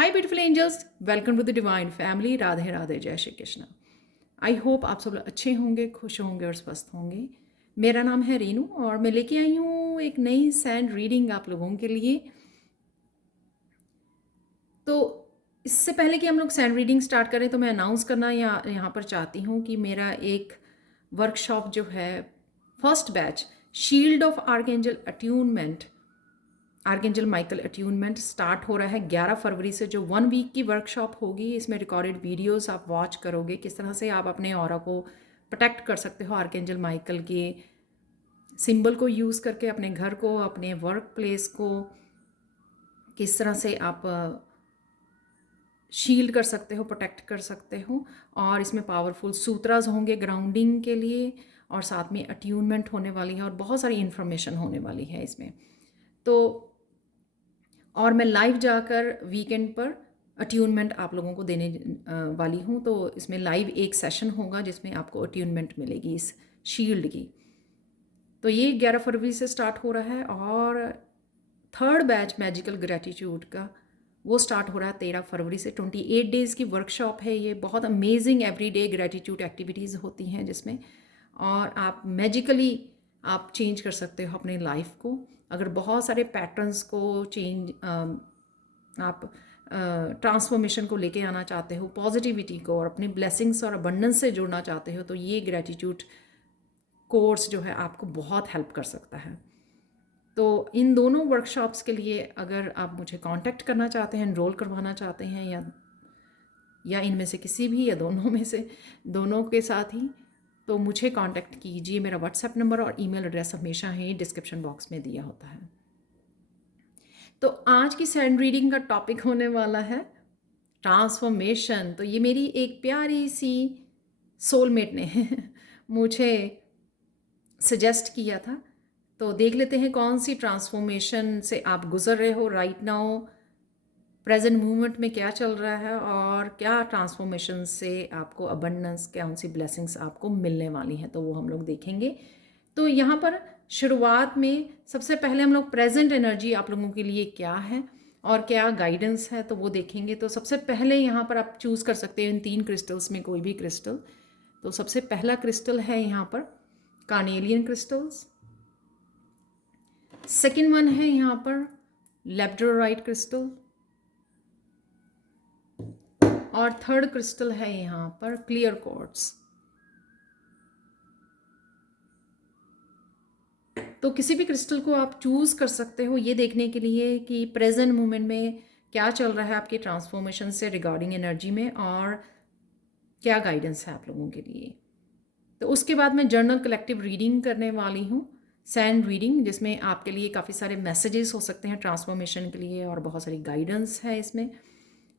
Hi beautiful angels, welcome to the divine family. Radhe Radhe, जय Shri Krishna. I hope आप सब लोग अच्छे होंगे, खुश होंगे और स्वस्थ होंगे। मेरा नाम है रीनू और मैं लेके आई हूँ एक नई सैंड रीडिंग आप लोगों के लिए। तो इससे पहले कि हम लोग सैंड रीडिंग स्टार्ट करें तो मैं अनाउंस करना यहाँ पर चाहती हूँ कि मेरा एक वर्कशॉप जो है, first batch shield of archangel attunement, archangel Michael attunement start हो रहा है 11 फरवरी से। जो 1 वीक की वर्कशॉप होगी, इसमें रिकॉर्डेड वीडियोस आप वॉच करोगे किस तरह से आप अपने ऑरा को प्रोटेक्ट कर सकते हो आर्कएंजल माइकल के सिंबल को यूज़ करके, अपने घर को, अपने वर्क प्लेस को किस तरह से आप शील्ड कर सकते हो, प्रोटेक्ट कर सकते हो। और इसमें पावरफुल सूत्रास होंगे ग्राउंडिंग के लिए, और साथ में अट्यूनमेंट होने वाली है और बहुत सारी इन्फॉर्मेशन होने वाली है इसमें। तो और मैं लाइव जाकर वीकेंड पर अट्यूनमेंट आप लोगों को देने वाली हूँ। तो इसमें लाइव एक सेशन होगा जिसमें आपको अट्यूनमेंट मिलेगी इस शील्ड की। तो ये 11 फरवरी से स्टार्ट हो रहा है और थर्ड बैच मैजिकल ग्रेटिट्यूड का वो स्टार्ट हो रहा है 13 फरवरी से। 28 डेज़ की वर्कशॉप है ये। बहुत अमेजिंग एवरीडे ग्रेटिट्यूड एक्टिविटीज़ होती हैं जिसमें, और आप मैजिकली आप चेंज कर सकते हो अपने लाइफ को। अगर बहुत सारे पैटर्न्स को चेंज आप ट्रांसफॉर्मेशन को लेके आना चाहते हो, पॉजिटिविटी को और अपने ब्लेसिंग्स और अबंडेंस से जुड़ना चाहते हो, तो ये ग्रेटिट्यूड कोर्स जो है आपको बहुत हेल्प कर सकता है। तो इन दोनों वर्कशॉप्स के लिए अगर आप मुझे कांटेक्ट करना चाहते हैं, एनरोल करवाना चाहते हैं, या इनमें से किसी भी या दोनों में से, दोनों के साथ ही, तो मुझे कांटेक्ट कीजिए। मेरा व्हाट्सएप नंबर और ईमेल एड्रेस हमेशा ही डिस्क्रिप्शन बॉक्स में दिया होता है। तो आज की सैंड रीडिंग का टॉपिक होने वाला है ट्रांसफॉर्मेशन। तो ये मेरी एक प्यारी सी सोलमेट ने मुझे सजेस्ट किया था। तो देख लेते हैं कौन सी ट्रांसफॉर्मेशन से आप गुजर रहे हो राइट नाउ, प्रेजेंट मूवमेंट में क्या चल रहा है, और क्या ट्रांसफॉर्मेशन से आपको अबंडेंस, कौन सी ब्लेसिंग्स आपको मिलने वाली हैं, तो वो हम लोग देखेंगे। तो यहाँ पर शुरुआत में सबसे पहले हम लोग प्रेजेंट एनर्जी आप लोगों के लिए क्या है और क्या गाइडेंस है, तो वो देखेंगे। तो सबसे पहले यहाँ पर आप चूज़ कर सकते हो इन 3 क्रिस्टल्स में कोई भी क्रिस्टल। तो सबसे पहला क्रिस्टल है यहाँ पर कार्नेलियन क्रिस्टल्स। सेकेंड वन है यहाँ पर लेब्रोराइट क्रिस्टल, और थर्ड क्रिस्टल है यहाँ पर क्लियर क्वार्ट्ज। तो किसी भी क्रिस्टल को आप चूज़ कर सकते हो ये देखने के लिए कि प्रेजेंट मोमेंट में क्या चल रहा है आपके ट्रांसफॉर्मेशन से रिगार्डिंग एनर्जी में, और क्या गाइडेंस है आप लोगों के लिए। तो उसके बाद मैं जर्नल कलेक्टिव रीडिंग करने वाली हूँ, सैंड रीडिंग, जिसमें आपके लिए काफ़ी सारे मैसेजेस हो सकते हैं ट्रांसफॉर्मेशन के लिए, और बहुत सारी गाइडेंस है इसमें,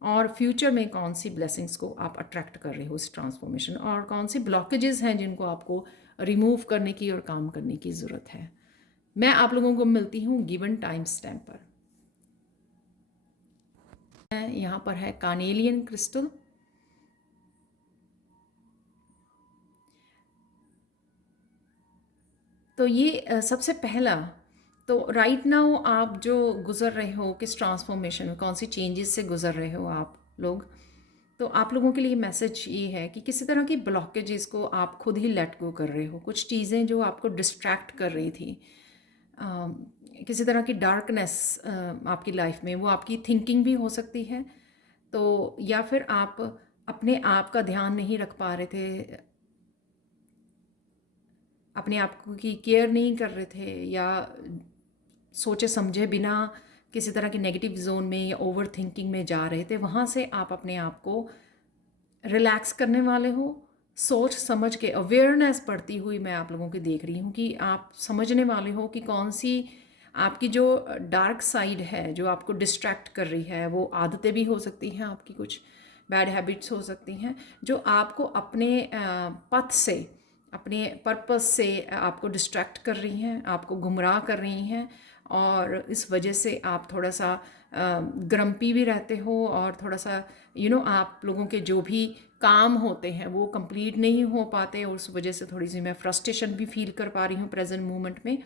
और फ्यूचर में कौन सी ब्लेसिंग्स को आप अट्रैक्ट कर रहे हो इस ट्रांसफॉर्मेशन, और कौन सी ब्लॉकेजेस हैं जिनको आपको रिमूव करने की और काम करने की ज़रूरत है। मैं आप लोगों को मिलती हूँ गिवन टाइम स्टैम्प पर। यहाँ पर है कार्नेलियन क्रिस्टल। तो ये सबसे पहला, तो राइट नाउ आप जो गुज़र रहे हो, किस ट्रांसफॉर्मेशन में, कौन सी चेंजेस से गुज़र रहे हो आप लोग, तो आप लोगों के लिए मैसेज ये है कि किसी तरह की ब्लॉकेजेस को आप खुद ही लेट गो कर रहे हो। कुछ चीज़ें जो आपको डिस्ट्रैक्ट कर रही थी, किसी तरह की डार्कनेस आपकी लाइफ में, वो आपकी थिंकिंग भी हो सकती है, तो या फिर आप अपने आप का ध्यान नहीं रख पा रहे थे, अपने आप की केयर नहीं कर रहे थे, या सोचे समझे बिना किसी तरह की नेगेटिव जोन में या ओवर थिंकिंग में जा रहे थे। वहाँ से आप अपने आप को रिलैक्स करने वाले हो, सोच समझ के अवेयरनेस बढ़ती हुई मैं आप लोगों की देख रही हूँ कि आप समझने वाले हो कि कौन सी आपकी जो डार्क साइड है जो आपको डिस्ट्रैक्ट कर रही है। वो आदतें भी हो सकती हैं आपकी, कुछ बैड हैबिट्स हो सकती हैं जो आपको अपने पथ से, अपने पर्पस से आपको डिस्ट्रैक्ट कर रही हैं, आपको गुमराह कर रही हैं, और इस वजह से आप थोड़ा सा ग्रम्पी भी रहते हो, और थोड़ा सा आप लोगों के जो भी काम होते हैं वो कंप्लीट नहीं हो पाते, और उस वजह से थोड़ी सी मैं फ्रस्ट्रेशन भी फील कर पा रही हूँ प्रेजेंट मोमेंट में।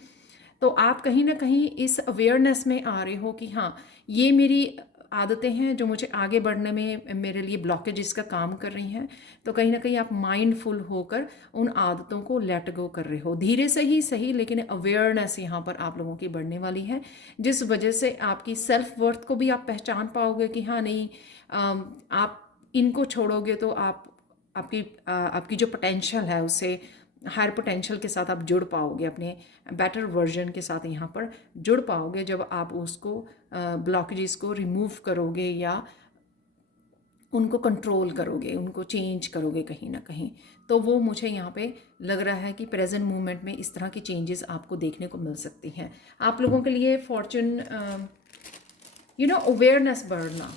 तो आप कहीं ना कहीं इस अवेयरनेस में आ रहे हो कि हाँ, ये मेरी आदतें हैं जो मुझे आगे बढ़ने में मेरे लिए ब्लॉकेजेस का काम कर रही हैं, तो कहीं ना कहीं आप माइंडफुल होकर उन आदतों को लेट गो कर रहे हो, धीरे से ही सही, लेकिन अवेयरनेस यहाँ पर आप लोगों की बढ़ने वाली है, जिस वजह से आपकी सेल्फ वर्थ को भी आप पहचान पाओगे कि हाँ नहीं, आप इनको छोड़ोगे तो आपकी जो पोटेंशियल है उससे हायर पोटेंशियल के साथ आप जुड़ पाओगे, अपने बेटर वर्जन के साथ यहाँ पर जुड़ पाओगे जब आप उसको ब्लॉकेजेस को रिमूव करोगे या उनको कंट्रोल करोगे, उनको चेंज करोगे कहीं ना कहीं। तो वो मुझे यहाँ पे लग रहा है कि प्रेजेंट मोमेंट में इस तरह की चेंजेस आपको देखने को मिल सकती हैं। आप लोगों के लिए फॉर्चून अवेयरनेस बढ़ना,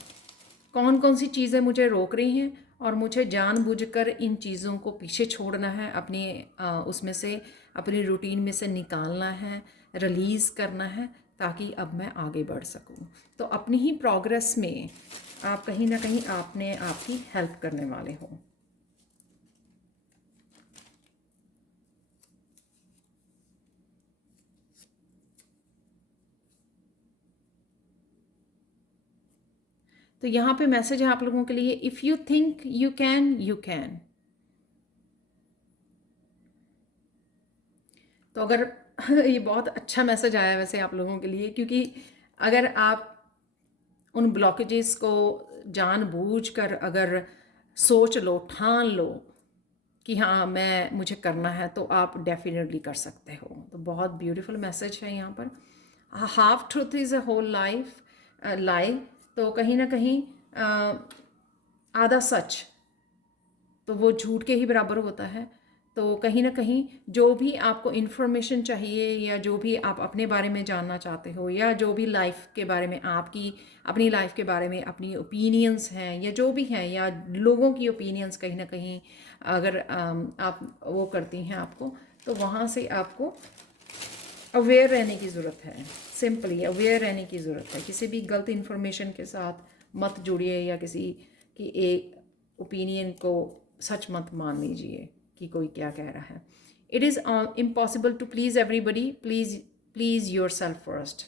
कौन कौन सी चीज़ें मुझे रोक रही हैं और मुझे जानबूझकर इन चीज़ों को पीछे छोड़ना है, अपने उसमें से, अपनी रूटीन में से निकालना है, रिलीज़ करना है, ताकि अब मैं आगे बढ़ सकूं। तो अपनी ही प्रोग्रेस में आप कहीं ना कहीं आपने आपकी हेल्प करने वाले हो। तो यहाँ पे मैसेज है आप लोगों के लिए, if you think you can, you can. तो अगर ये बहुत अच्छा मैसेज आया है वैसे आप लोगों के लिए, क्योंकि अगर आप उन ब्लॉकेजेस को जानबूझकर अगर सोच लो, ठान लो कि हाँ मुझे करना है, तो आप डेफिनेटली कर सकते हो। तो बहुत ब्यूटीफुल मैसेज है यहाँ पर। Half truth is a whole life lie. तो कहीं ना कहीं आधा सच तो वो झूठ के ही बराबर होता है। तो कहीं ना कहीं जो भी आपको इन्फॉर्मेशन चाहिए या जो भी आप अपने बारे में जानना चाहते हो या जो भी लाइफ के बारे में आपकी अपनी लाइफ के बारे में अपनी ओपिनियंस हैं या जो भी हैं या लोगों की ओपिनियंस कहीं ना कहीं अगर आप वो करती हैं आपको, तो वहाँ से आपको अवेयर रहने की ज़रूरत है। सिंपली अवेयर रहने की ज़रूरत है। किसी भी गलत इन्फॉर्मेशन के साथ मत जुड़िए या किसी की एक ओपिनियन को सच मत मान लीजिए कि कोई क्या कह रहा है। It is impossible to please everybody, please yourself first.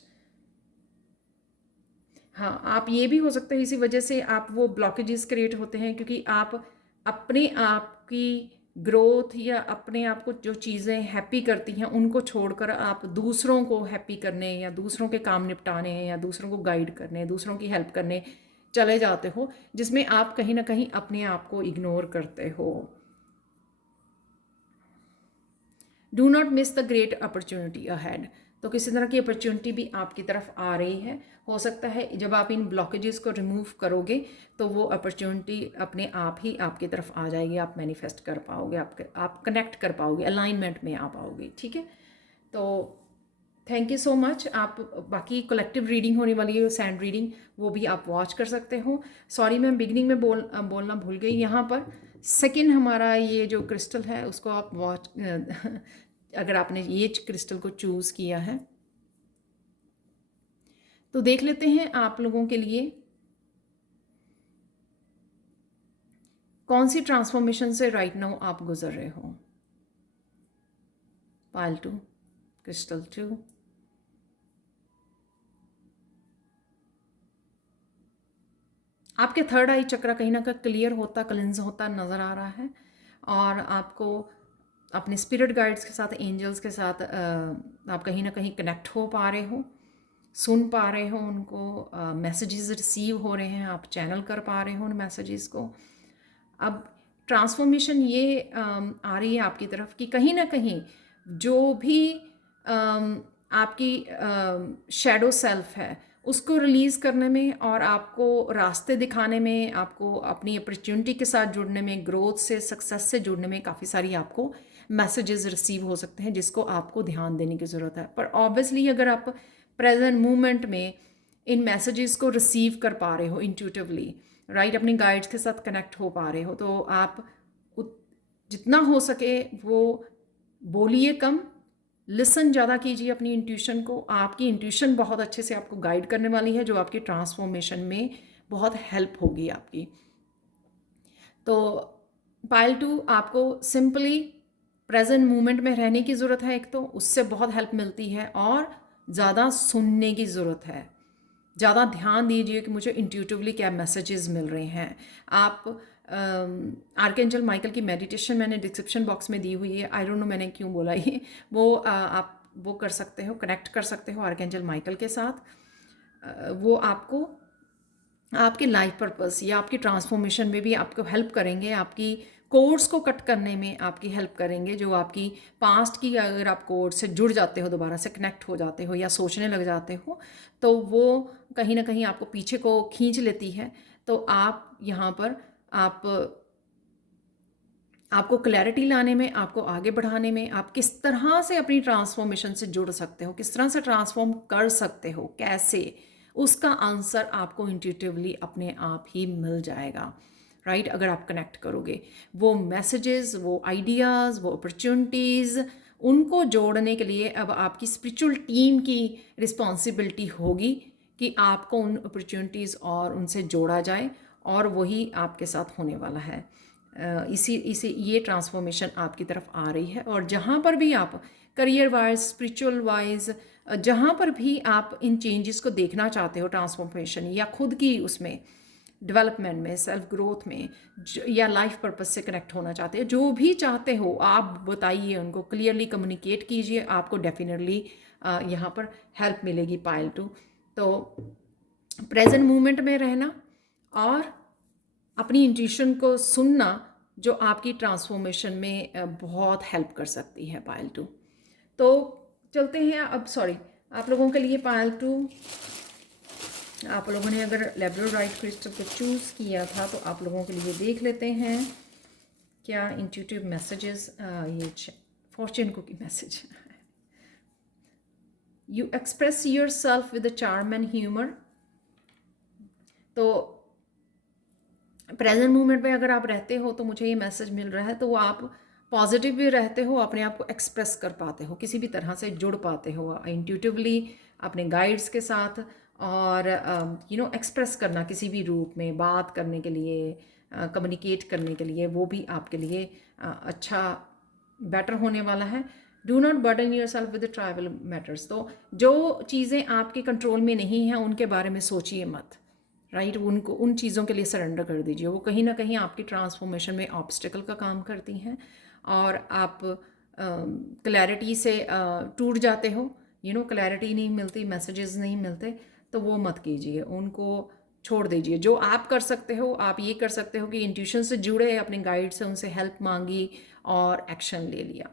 हाँ, आप ये भी हो सकता है इसी वजह से आप वो ब्लॉकेजेस क्रिएट होते हैं, क्योंकि आप अपने आप की ग्रोथ या अपने आप को जो चीज़ें हैप्पी करती हैं उनको छोड़कर आप दूसरों को हैप्पी करने या दूसरों के काम निपटाने या दूसरों को गाइड करने, दूसरों की हेल्प करने चले जाते हो, जिसमें आप कहीं ना कहीं अपने आप को इग्नोर करते हो। Do not miss the great opportunity ahead. तो किसी तरह की अपॉर्चुनिटी भी आपकी तरफ आ रही है। हो सकता है जब आप इन ब्लॉकेजेस को रिमूव करोगे तो वो अपॉर्चुनिटी अपने आप ही आपकी तरफ आ जाएगी, आप मैनिफेस्ट कर पाओगे, आप कनेक्ट कर पाओगे, अलाइनमेंट में आ पाओगे। ठीक है, तो थैंक यू सो मच। आप बाकी कलेक्टिव रीडिंग होने वाली है, सैंड रीडिंग, वो भी आप वॉच कर सकते हो। सॉरी मैं बिगनिंग में बोलना भूल गई। यहाँ पर सेकंड हमारा ये जो क्रिस्टल है उसको आप वॉच अगर आपने ये क्रिस्टल को चूज़ किया है तो देख लेते हैं आप लोगों के लिए कौन सी ट्रांसफॉर्मेशन से राइट नाउ आप गुजर रहे हो। पाइल 2, क्रिस्टल 2, आपके थर्ड आई चक्र कहीं ना कहीं क्लियर होता, क्लिंज होता नज़र आ रहा है, और आपको अपने स्पिरिट गाइड्स के साथ, एंजल्स के साथ आप कहीं ना कहीं कनेक्ट हो पा रहे हो, सुन पा रहे हो उनको, मैसेजेस रिसीव हो रहे हैं, आप चैनल कर पा रहे हो उन मैसेजेस को। अब ट्रांसफॉर्मेशन ये आ रही है आपकी तरफ कि कहीं ना कहीं जो भी आपकी शैडो सेल्फ है उसको रिलीज़ करने में और आपको रास्ते दिखाने में, आपको अपनी अपॉर्चुनिटी के साथ जुड़ने में, ग्रोथ से, सक्सेस से जुड़ने में काफ़ी सारी आपको मैसेजेस रिसीव हो सकते हैं जिसको आपको ध्यान देने की ज़रूरत है। पर ऑब्वियसली अगर आप प्रेजेंट मोमेंट में इन मैसेजेस को रिसीव कर पा रहे हो इंट्यूटिवली, राइट, अपने गाइड्स के साथ कनेक्ट हो पा रहे हो, तो आप जितना हो सके वो बोलिए कम, लिसन ज़्यादा कीजिए अपनी इंट्यूशन को। आपकी इंट्यूशन बहुत अच्छे से आपको गाइड करने वाली है, जो आपकी ट्रांसफॉर्मेशन में बहुत हेल्प होगी आपकी। तो पाइल 2 आपको सिंपली प्रेजेंट मोमेंट में रहने की ज़रूरत है, एक तो उससे बहुत हेल्प मिलती है, और ज़्यादा सुनने की ज़रूरत है। ज़्यादा ध्यान दीजिए कि मुझे इंट्यूटिवली क्या मैसेजेस मिल रहे हैं। आप आर्कएंजल माइकल की मेडिटेशन मैंने डिस्क्रिप्शन बॉक्स में दी हुई है, आई डोंट नो मैंने क्यों बोला ये, वो आप वो कर सकते हो, कनेक्ट कर सकते हो आर्कएंजल माइकल के साथ। वो आपको आपके लाइफ पर्पस या आपकी ट्रांसफॉर्मेशन में भी आपको हेल्प करेंगे, आपकी कोर्स को कट करने में आपकी हेल्प करेंगे। जो आपकी पास्ट की अगर आप कोर्स से जुड़ जाते हो, दोबारा से कनेक्ट हो जाते हो या सोचने लग जाते हो, तो वो कहीं ना कहीं आपको पीछे को खींच लेती है। तो आप यहाँ पर आप आपको क्लैरिटी लाने में, आपको आगे बढ़ाने में, आप किस तरह से अपनी ट्रांसफॉर्मेशन से जुड़ सकते हो, किस तरह से ट्रांसफॉर्म कर सकते हो, कैसे, उसका आंसर आपको इंट्यूटिवली अपने आप ही मिल जाएगा, राइट? अगर आप कनेक्ट करोगे वो मैसेजेस, वो आइडियाज़, वो अपॉर्चुनिटीज़, उनको जोड़ने के लिए अब आपकी स्पिरिचुअल टीम की रिस्पॉन्सिबिलिटी होगी कि आपको उन अपॉर्चुनिटीज़ और उनसे जोड़ा जाए, और वही आपके साथ होने वाला है। इसी इसी ये ट्रांसफॉर्मेशन आपकी तरफ आ रही है। और जहाँ पर भी आप करियर वाइज, स्पिरिचुअल वाइज, जहाँ पर भी आप इन चेंजेस को देखना चाहते हो, ट्रांसफॉर्मेशन या खुद की उसमें डेवलपमेंट में, सेल्फ ग्रोथ में, या लाइफ पर्पस से कनेक्ट होना चाहते हो, जो भी चाहते हो आप बताइए, उनको क्लियरली कम्युनिकेट कीजिए, आपको डेफिनेटली यहाँ पर हेल्प मिलेगी पायल टू। तो प्रेजेंट मोमेंट में रहना और अपनी इंट्यूशन को सुनना, जो आपकी ट्रांसफॉर्मेशन में बहुत हेल्प कर सकती है पायल टू। तो चलते हैं अब, सॉरी, आप लोगों के लिए पायल टू, आप लोगों ने अगर लेब्रोराइट क्रिस्टल को चूज़ किया था तो आप लोगों के लिए देख लेते हैं क्या इंट्यूटिव मैसेजेस, ये fortune cookie message. You express yourself with charm and humour. तो प्रेजेंट मोमेंट में अगर आप रहते हो तो मुझे ये मैसेज मिल रहा है, तो आप पॉजिटिव भी रहते हो, अपने आप को एक्सप्रेस कर पाते हो, किसी भी तरह से जुड़ पाते हो इंट्यूटिवली अपने गाइड्स के साथ, और एक्सप्रेस करना किसी भी रूप में, बात करने के लिए, कम्युनिकेट करने के लिए, वो भी आपके लिए अच्छा बेटर होने वाला है। Do not burden yourself with trivial matters. तो जो चीज़ें आपके कंट्रोल में नहीं हैं उनके बारे में सोचिए मत, राइट? उनको, उन चीज़ों के लिए सरेंडर कर दीजिए। वो कहीं ना कहीं आपकी ट्रांसफॉर्मेशन में ऑब्स्टिकल का काम करती हैं, और आप क्लैरिटी से टूट जाते हो, क्लैरिटी नहीं मिलती, मैसेजेस नहीं मिलते, तो वो मत कीजिए, उनको छोड़ दीजिए। जो आप कर सकते हो, आप ये कर सकते हो कि इंट्यूशन से जुड़े, अपने गाइड से उनसे हेल्प मांगी और एक्शन ले लिया।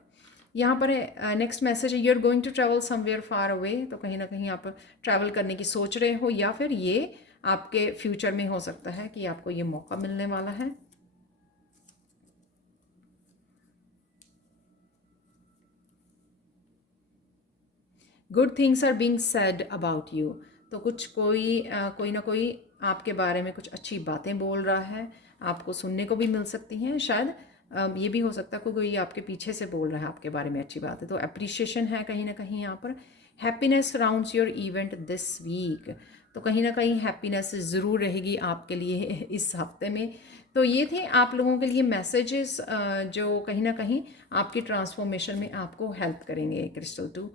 यहाँ पर नेक्स्ट मैसेज है, you are going to travel somewhere far away. तो कहीं ना कहीं आप ट्रैवल करने की सोच रहे हो, या फिर ये आपके फ्यूचर में हो सकता है कि आपको ये मौका मिलने वाला है। Good things are being said about you. तो कुछ कोई ना कोई आपके बारे में कुछ अच्छी बातें बोल रहा है, आपको सुनने को भी मिल सकती हैं। शायद ये भी हो सकता है कोई आपके पीछे से बोल रहा है आपके बारे में अच्छी बात है। तो अप्रिशिएशन है कहीं ना कहीं यहाँ पर। Happiness surrounds your event this week. तो कहीं ना कहीं हैप्पीनेस ज़रूर रहेगी आपके लिए इस हफ्ते में। तो ये थे आप लोगों के लिए मैसेजेस जो कहीं ना कहीं आपकी ट्रांसफॉर्मेशन में आपको हेल्प करेंगे crystal two.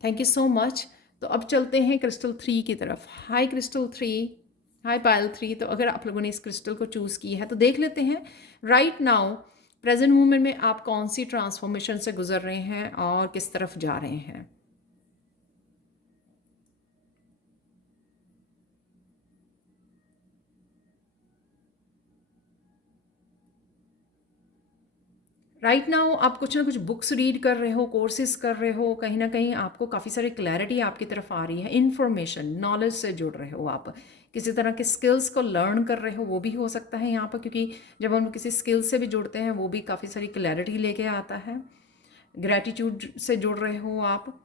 Thank you so much. तो अब चलते हैं क्रिस्टल 3 की तरफ। Hi crystal 3, hi Payal 3। तो अगर आप लोगों ने इस क्रिस्टल को चूज़ किया है तो देख लेते हैं राइट नाउ प्रेजेंट मोमेंट में आप कौन सी ट्रांसफॉर्मेशन से गुजर रहे हैं और किस तरफ जा रहे हैं। राइट नाउ आप कुछ ना कुछ बुक्स रीड कर रहे हो, कोर्सेज कर रहे हो, कहीं ना कहीं आपको काफ़ी सारी क्लैरिटी आपकी तरफ आ रही है, इन्फॉर्मेशन, नॉलेज से जुड़ रहे हो, आप किसी तरह के स्किल्स को लर्न कर रहे हो, वो भी हो सकता है यहाँ पर, क्योंकि जब हम किसी स्किल से भी जुड़ते हैं वो भी काफ़ी सारी क्लैरिटी लेके आता है। ग्रैटिट्यूड से जुड़ रहे हो आप,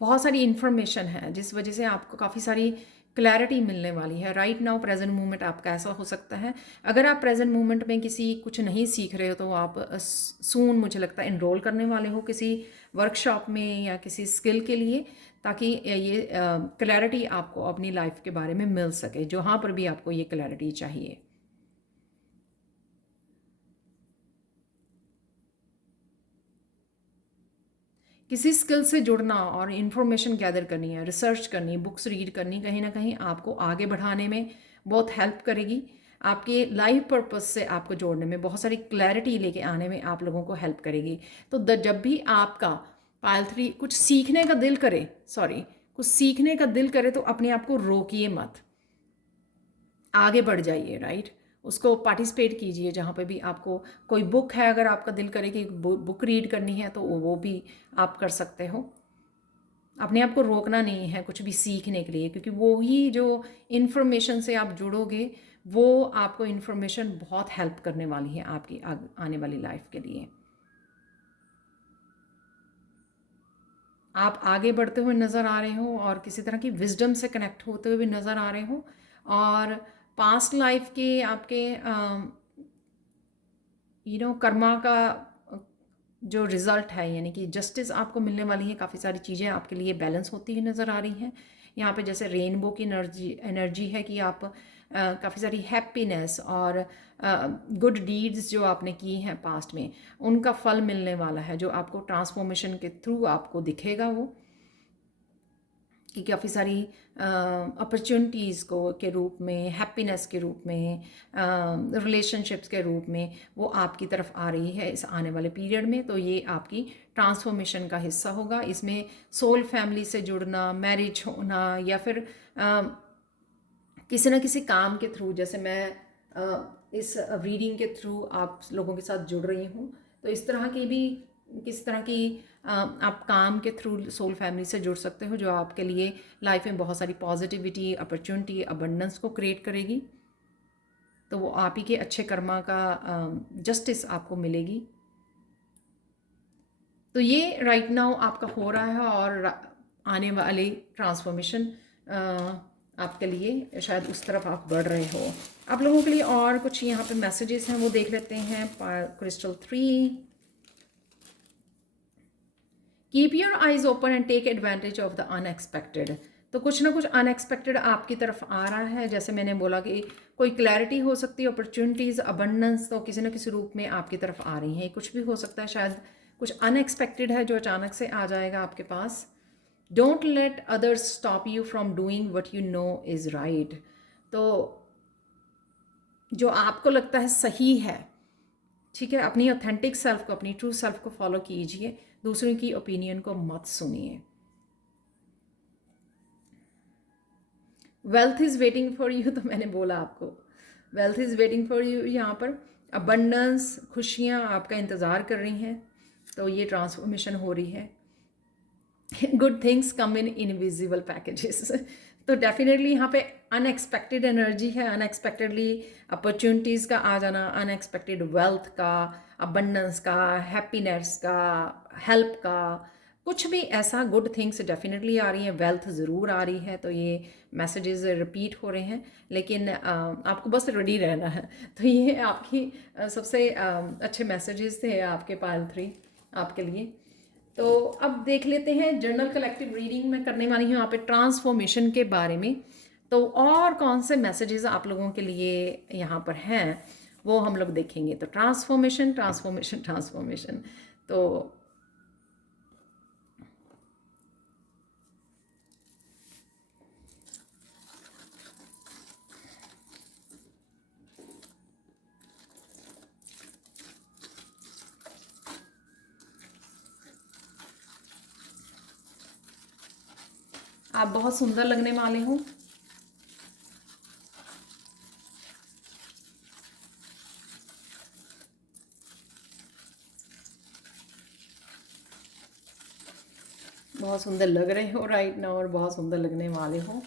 बहुत सारी इन्फॉर्मेशन है जिस वजह से आपको काफ़ी सारी क्लैरिटी मिलने वाली है। राइट नाउ प्रेजेंट मोमेंट आपका ऐसा हो सकता है, अगर आप प्रेजेंट मोमेंट में किसी कुछ नहीं सीख रहे हो तो आप सून मुझे लगता है इनरोल करने वाले हो किसी वर्कशॉप में या किसी स्किल के लिए, ताकि ये क्लैरिटी आपको अपनी लाइफ के बारे में मिल सके, जहाँ पर भी आपको ये क्लैरिटी चाहिए। किसी स्किल से जुड़ना और इन्फॉर्मेशन गैदर करनी है, रिसर्च करनी, बुक्स रीड करनी, कहीं ना कहीं आपको आगे बढ़ाने में बहुत हेल्प करेगी। आपके लाइफ पर्पस से आपको जोड़ने में, बहुत सारी क्लैरिटी लेके आने में आप लोगों को हेल्प करेगी। तो जब भी आपका पायल 3 कुछ सीखने का दिल करे, कुछ सीखने का दिल करे, तो अपने आप को रोकिए मत, आगे बढ़ जाइए, राइट। उसको पार्टिसिपेट कीजिए जहाँ पे भी आपको कोई बुक है, अगर आपका दिल करे कि बुक रीड करनी है तो वो भी आप कर सकते हो। अपने आप को रोकना नहीं है कुछ भी सीखने के लिए, क्योंकि वो ही जो इन्फॉर्मेशन से आप जुड़ोगे, वो आपको इन्फॉर्मेशन बहुत हेल्प करने वाली है आपकी आने वाली लाइफ के लिए। आप आगे बढ़ते हुए नज़र आ रहे हो और किसी तरह की विजडम से कनेक्ट होते हुए भी नज़र आ रहे हो, और पास्ट लाइफ के आपके कर्मा का जो रिज़ल्ट है, यानी कि जस्टिस आपको मिलने वाली है। काफ़ी सारी चीज़ें आपके लिए बैलेंस होती हुई नज़र आ रही हैं। यहाँ पे जैसे रेनबो की एनर्जी है कि आप काफ़ी सारी हैप्पीनेस और गुड डीड्स जो आपने की हैं पास्ट में, उनका फल मिलने वाला है, जो आपको ट्रांसफॉर्मेशन के थ्रू आपको दिखेगा वो, कि काफ़ी सारी अपॉर्चुनिटीज़ को के रूप में, हैप्पीनेस के रूप में, रिलेशनशिप्स के रूप में वो आपकी तरफ आ रही है इस आने वाले पीरियड में। तो ये आपकी ट्रांसफॉर्मेशन का हिस्सा होगा। इसमें सोल फैमिली से जुड़ना, मैरिज होना, या फिर किसी न किसी काम के थ्रू, जैसे मैं इस रीडिंग के थ्रू आप लोगों के साथ जुड़ रही हूँ, तो इस तरह की भी किस तरह की आप काम के थ्रू सोल फैमिली से जुड़ सकते हो, जो आपके लिए लाइफ में बहुत सारी पॉजिटिविटी, अपॉर्चुनिटी, अबंडेंस को क्रिएट करेगी। तो वो आप ही के अच्छे कर्मा का जस्टिस आपको मिलेगी। तो ये राइट नाउ आपका हो रहा है, और आने वाली ट्रांसफॉर्मेशन आपके लिए शायद उस तरफ आप बढ़ रहे हो। आप लोगों के लिए और कुछ यहाँ पे मैसेजेस हैं, वो देख लेते हैं। Crystal 3, keep your eyes open and take advantage of the unexpected. तो कुछ ना कुछ अनएक्सपेक्टेड आपकी तरफ आ रहा है। जैसे मैंने बोला कि कोई क्लैरिटी हो सकती है, अपॉर्चुनिटीज़, अबंडेंस तो किसी न किसी रूप में आपकी तरफ आ रही हैं। कुछ भी हो सकता है, शायद कुछ अनएक्सपेक्टेड है जो अचानक से आ जाएगा आपके पास। Don't let others stop you from doing what you know is right. तो जो आपको लगता है सही है, ठीक है, अपनी ऑथेंटिक सेल्फ को, अपनी ट्रू सेल्फ को फॉलो कीजिए, दूसरों की ओपिनियन को मत सुनिए। Wealth is waiting for you, तो मैंने बोला आपको wealth is waiting for you. यहाँ पर अबंडेंस, खुशियाँ आपका इंतज़ार कर रही हैं। तो ये ट्रांसफॉर्मेशन हो रही है। Good things come in invisible packages. तो डेफिनेटली यहाँ पे अनएक्सपेक्टेड एनर्जी है, अनएक्सपेक्टेडली अपॉर्चुनिटीज़ का आ जाना, अनएक्सपेक्टेड वेल्थ का, अबंडेंस का, हैप्पीनेस का, हेल्प का, कुछ भी ऐसा गुड थिंग्स डेफिनेटली आ रही हैं। वेल्थ ज़रूर आ रही है। तो ये मैसेजेस रिपीट हो रहे हैं, लेकिन आपको बस रेडी रहना है। तो ये आपकी सबसे अच्छे मैसेजेस थे आपके पायल 3 आपके लिए। तो अब देख लेते हैं जनरल कलेक्टिव रीडिंग में करने वाली हूँ यहाँ पे ट्रांसफॉर्मेशन के बारे में। तो और कौन से मैसेजेस आप लोगों के लिए यहाँ पर हैं, वो हम लोग देखेंगे। तो ट्रांसफॉर्मेशन, ट्रांसफॉर्मेशन, ट्रांसफॉर्मेशन। तो आप बहुत सुंदर लगने वाले हो। बहुत सुंदर लग रहे हो राइट नाउ, और बहुत सुंदर लगने वाले हो।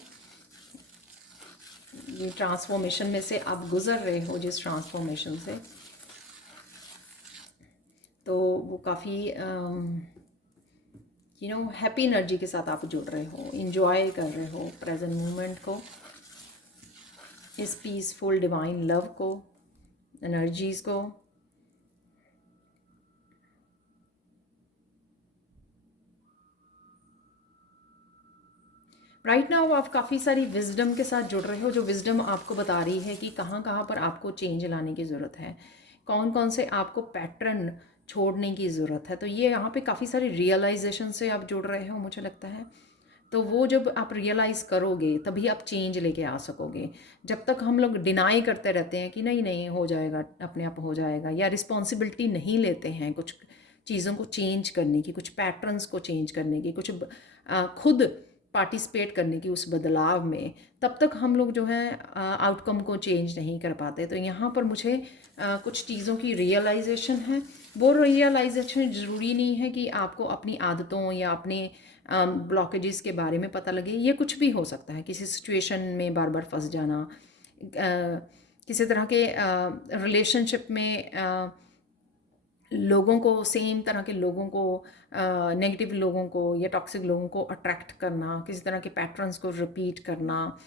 ये ट्रांसफॉर्मेशन में से आप गुजर रहे हो, जिस ट्रांसफॉर्मेशन से, तो वो काफ़ी हैप्पी एनर्जी के साथ आप जुड़ रहे हो, इंजॉय कर रहे हो प्रेजेंट मोमेंट को, इस पीसफुल डिवाइन लव को, एनर्जीज़ को। राइट नाउ आप काफ़ी सारी विजडम के साथ जुड़ रहे हो, जो विजडम आपको बता रही है कि कहाँ कहाँ पर आपको चेंज लाने की ज़रूरत है, कौन कौन से आपको पैटर्न छोड़ने की ज़रूरत है। तो ये यहाँ पे काफ़ी सारी रियलाइजेशन से आप जुड़ रहे हो मुझे लगता है। तो वो जब आप रियलाइज़ करोगे तभी आप चेंज लेके आ सकोगे। जब तक हम लोग डिनाई करते रहते हैं कि नहीं नहीं हो जाएगा, अपने आप हो जाएगा, या रिस्पॉन्सिबिलिटी नहीं लेते हैं कुछ चीज़ों को चेंज करने की, कुछ पैटर्न्स को चेंज करने की, कुछ खुद पार्टिसिपेट करने की उस बदलाव में, तब तक हम लोग जो है आउटकम को चेंज नहीं कर पाते। तो यहाँ पर मुझे कुछ चीज़ों की रियलाइजेशन है। वो रियलाइजेशन ज़रूरी नहीं है कि आपको अपनी आदतों या अपने ब्लॉकेजेस के बारे में पता लगे। ये कुछ भी हो सकता है, किसी सिचुएशन में बार बार फंस जाना, किसी तरह के रिलेशनशिप में लोगों को, सेम तरह के लोगों को, नेगेटिव लोगों को या टॉक्सिक लोगों को अट्रैक्ट करना, किसी तरह के पैटर्न्स को रिपीट करना,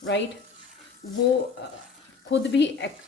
राइट। वो खुद भी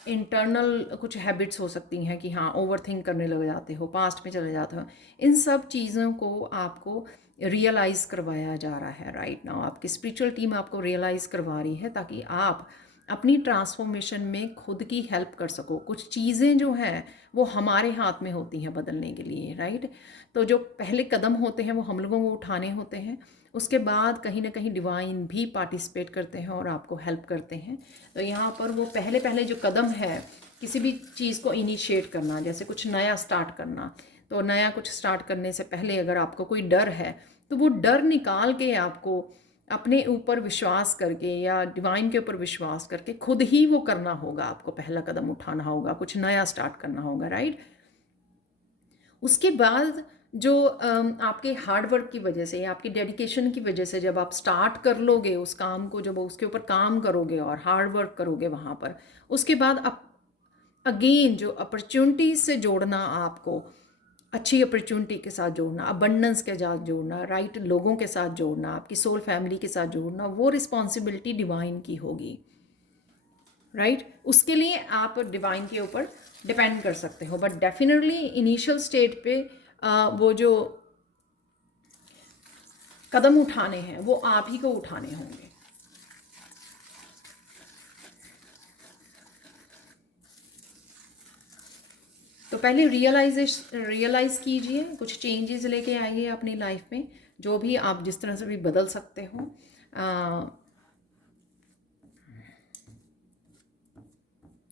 इंटरनल कुछ हैबिट्स हो सकती हैं कि हाँ ओवर थिंक करने लग जाते हो, पास्ट में चले जाते हो। इन सब चीज़ों को आपको रियलाइज़ करवाया जा रहा है राइट नाउ। आपकी स्पिरिचुअल टीम आपको रियलाइज़ करवा रही है ताकि आप अपनी ट्रांसफॉर्मेशन में खुद की हेल्प कर सको। कुछ चीज़ें जो हैं वो हमारे हाथ में होती हैं बदलने के लिए, राइट। तो जो पहले कदम होते हैं वो हम लोगों को उठाने होते हैं, उसके बाद कहीं ना कहीं डिवाइन भी पार्टिसिपेट करते हैं और आपको हेल्प करते हैं। तो यहाँ पर वो पहले पहले जो कदम है किसी भी चीज़ को इनिशिएट करना, जैसे कुछ नया स्टार्ट करना, तो नया कुछ स्टार्ट करने से पहले अगर आपको कोई डर है तो वो डर निकाल के आपको अपने ऊपर विश्वास करके या डिवाइन के ऊपर विश्वास करके खुद ही वो करना होगा। आपको पहला कदम उठाना होगा, कुछ नया स्टार्ट करना होगा, राइट। उसके बाद जो आपके हार्ड वर्क की वजह से या आपकी डेडिकेशन की वजह से जब आप स्टार्ट कर लोगे उस काम को, जब उसके ऊपर काम करोगे और हार्ड वर्क करोगे वहाँ पर, उसके बाद आप अगेन जो अपॉर्चुनिटीज से जोड़ना, आपको अच्छी अपॉर्चुनिटी के साथ जोड़ना, अबंडेंस के साथ जोड़ना, राइट लोगों के साथ जोड़ना, आपकी सोल फैमिली के साथ जोड़ना, वो रिस्पॉन्सिबिलिटी डिवाइन की होगी, राइट। उसके लिए आप डिवाइन के ऊपर डिपेंड कर सकते हो, बट डेफिनेटली इनिशियल स्टेट पे वो जो कदम उठाने हैं वो आप ही को उठाने होंगे। तो पहले रियलाइज कीजिए, कुछ चेंजेस लेके आइए अपनी लाइफ में, जो भी आप जिस तरह से भी बदल सकते हो।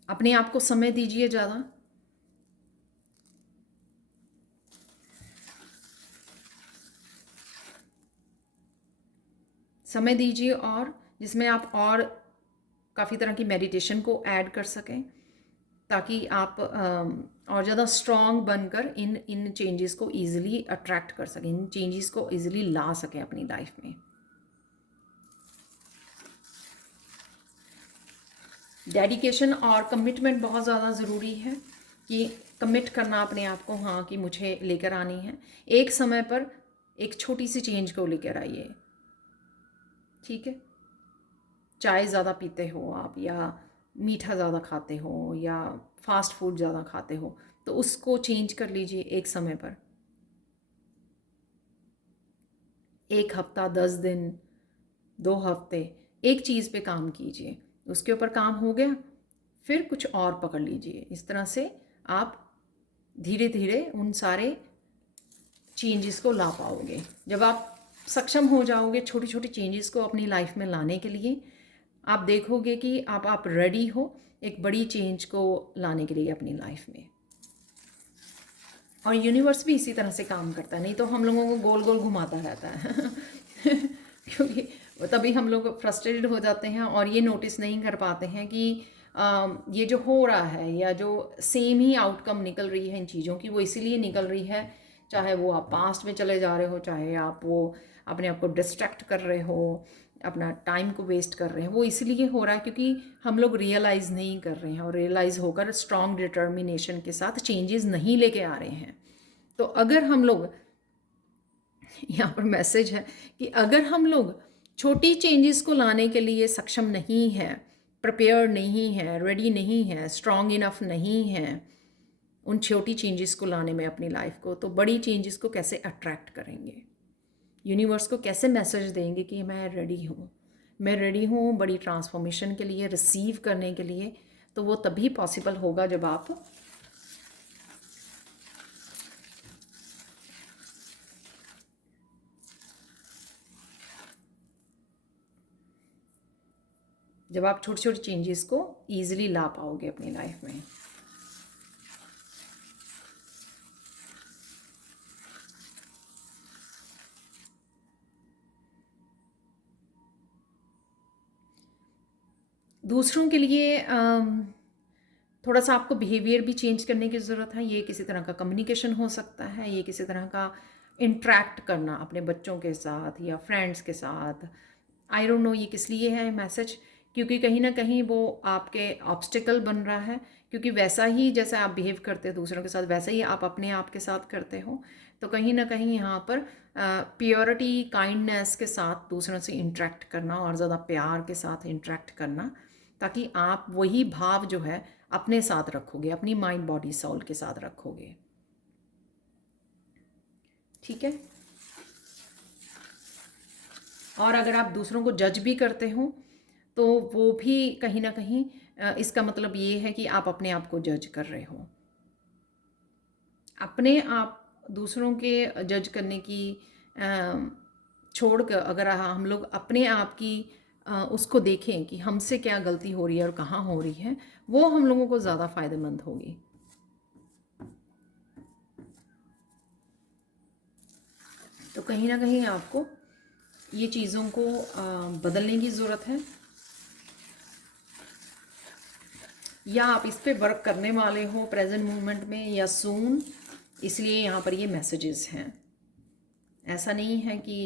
अपने आप को समय दीजिए ज़्यादा, समय दीजिए, और जिसमें आप और काफ़ी तरह की मेडिटेशन को ऐड कर सकें ताकि आप और ज़्यादा स्ट्रॉन्ग बनकर इन चेंजेस को ईजिली अट्रैक्ट कर सकें, इन चेंजेस को ईजिली ला सकें अपनी लाइफ में। डेडिकेशन और कमिटमेंट बहुत ज़्यादा ज़रूरी है कि कमिट करना अपने आप को, हाँ कि मुझे लेकर आनी है। एक समय पर एक छोटी सी चेंज को लेकर आइए, ठीक है। चाय ज़्यादा पीते हो आप, या मीठा ज़्यादा खाते हो, या फास्ट फूड ज़्यादा खाते हो, तो उसको चेंज कर लीजिए एक समय पर। 1 हफ्ता, 10 दिन, 2 हफ्ते एक चीज़ पे काम कीजिए, उसके ऊपर काम हो गया फिर कुछ और पकड़ लीजिए। इस तरह से आप धीरे धीरे उन सारे चेंजेस को ला पाओगे। जब आप सक्षम हो जाओगे छोटी छोटी चेंजेस को अपनी लाइफ में लाने के लिए, आप देखोगे कि आप रेडी हो एक बड़ी चेंज को लाने के लिए अपनी लाइफ में। और यूनिवर्स भी इसी तरह से काम करता है, नहीं तो हम लोगों को गोल गोल घुमाता रहता है क्योंकि तभी हम लोग फ्रस्ट्रेटेड हो जाते हैं और ये नोटिस नहीं कर पाते हैं कि ये जो हो रहा है या जो सेम ही आउटकम निकल रही है इन चीज़ों की, वो इसीलिए निकल रही है, चाहे वो आप पास्ट में चले जा रहे हो, चाहे आप वो अपने आप को डिस्ट्रैक्ट कर रहे हो, अपना टाइम को वेस्ट कर रहे हैं, वो इसलिए हो रहा है क्योंकि हम लोग रियलाइज़ नहीं कर रहे हैं और रियलाइज़ होकर स्ट्रॉन्ग डिटर्मिनेशन के साथ चेंजेस नहीं लेके आ रहे हैं। तो अगर हम लोग, यहाँ पर मैसेज है कि अगर हम लोग छोटी चेंजेस को लाने के लिए सक्षम नहीं हैं, प्रिपेयर नहीं हैं, रेडी नहीं हैं, स्ट्रॉन्ग इनफ नहीं हैं उन छोटी चेंजेस को लाने में अपनी लाइफ को, तो बड़ी चेंजेस को कैसे अट्रैक्ट करेंगे? यूनिवर्स को कैसे मैसेज देंगे कि मैं रेडी हूँ, मैं रेडी हूँ बड़ी ट्रांसफॉर्मेशन के लिए, रिसीव करने के लिए? तो वो तभी पॉसिबल होगा जब आप जब आप छोटी छोटी चेंजेस को ईजिली ला पाओगे अपनी लाइफ में। दूसरों के लिए थोड़ा सा आपको बिहेवियर भी चेंज करने की ज़रूरत है। ये किसी तरह का कम्युनिकेशन हो सकता है, ये किसी तरह का इंटरेक्ट करना अपने बच्चों के साथ या फ्रेंड्स के साथ। आई डोंट नो ये किस लिए है मैसेज, क्योंकि कहीं ना कहीं वो आपके ऑब्स्टिकल बन रहा है, क्योंकि वैसा ही जैसा आप बिहेव करते हो दूसरों के साथ वैसा ही आप अपने आप के साथ करते हो। तो कहीं ना कहीं यहाँ पर प्योरिटी काइंडनेस के साथ दूसरों से इंटरेक्ट करना और ज़्यादा प्यार के साथ इंटरेक्ट करना, ताकि आप वही भाव जो है अपने साथ रखोगे, अपनी माइंड बॉडी सोल के साथ रखोगे। ठीक है। और अगर आप दूसरों को जज भी करते हो तो वो भी कहीं ना कहीं इसका मतलब ये है कि आप अपने आप को जज कर रहे हो। अपने आप दूसरों के जज करने की छोड़ कर अगर हम लोग अपने आप की उसको देखें कि हमसे क्या गलती हो रही है और कहाँ हो रही है, वो हम लोगों को ज़्यादा फ़ायदेमंद होगी। तो कहीं ना कहीं आपको ये चीज़ों को बदलने की ज़रूरत है, या आप इस पे वर्क करने वाले हो प्रेजेंट मोमेंट में या सून, इसलिए यहाँ पर ये मैसेजेस हैं। ऐसा नहीं है कि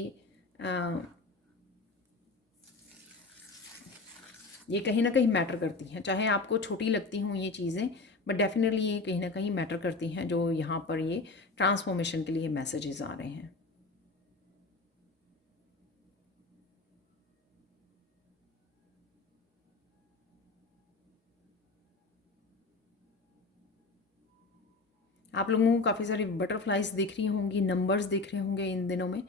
ये कहीं ना कहीं मैटर करती हैं, चाहे आपको छोटी लगती हों ये चीज़ें, बट डेफिनेटली ये कहीं ना कहीं मैटर करती हैं, जो यहाँ पर ये ट्रांसफॉर्मेशन के लिए मैसेजेस आ रहे हैं। आप लोगों को काफ़ी सारी बटरफ्लाइज दिख रही होंगी, नंबर्स दिख रहे होंगे इन दिनों में,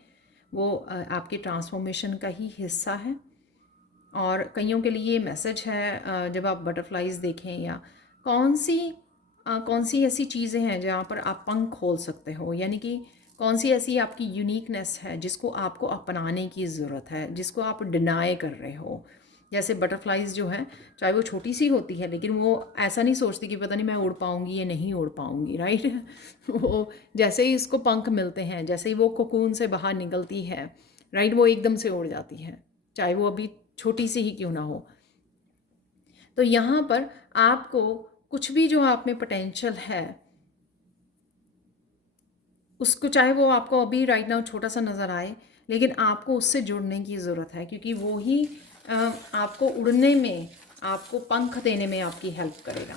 वो आपकी ट्रांसफॉर्मेशन का ही हिस्सा है। और कईयों के लिए मैसेज है जब आप बटरफ्लाइज देखें, या कौन सी ऐसी चीज़ें हैं जहाँ पर आप पंख खोल सकते हो, यानी कि कौन सी ऐसी आपकी यूनिकनेस है जिसको आपको अपनाने की ज़रूरत है, जिसको आप डिनाई कर रहे हो। जैसे बटरफ्लाइज जो हैं, चाहे वो छोटी सी होती है, लेकिन वो ऐसा नहीं सोचती कि पता नहीं मैं उड़ पाऊँगी या नहीं उड़ पाऊँगी, राइट। वो जैसे ही इसको पंख मिलते हैं, जैसे ही वो कोकून से बाहर निकलती है, राइट, वो एकदम से उड़ जाती है, चाहे वो अभी छोटी सी ही क्यों ना हो। तो यहाँ पर आपको कुछ भी जो आप में पोटेंशियल है, उसको चाहे वो आपको अभी राइट नाउ छोटा सा नज़र आए, लेकिन आपको उससे जुड़ने की ज़रूरत है, क्योंकि वो ही आपको उड़ने में, आपको पंख देने में आपकी हेल्प करेगा,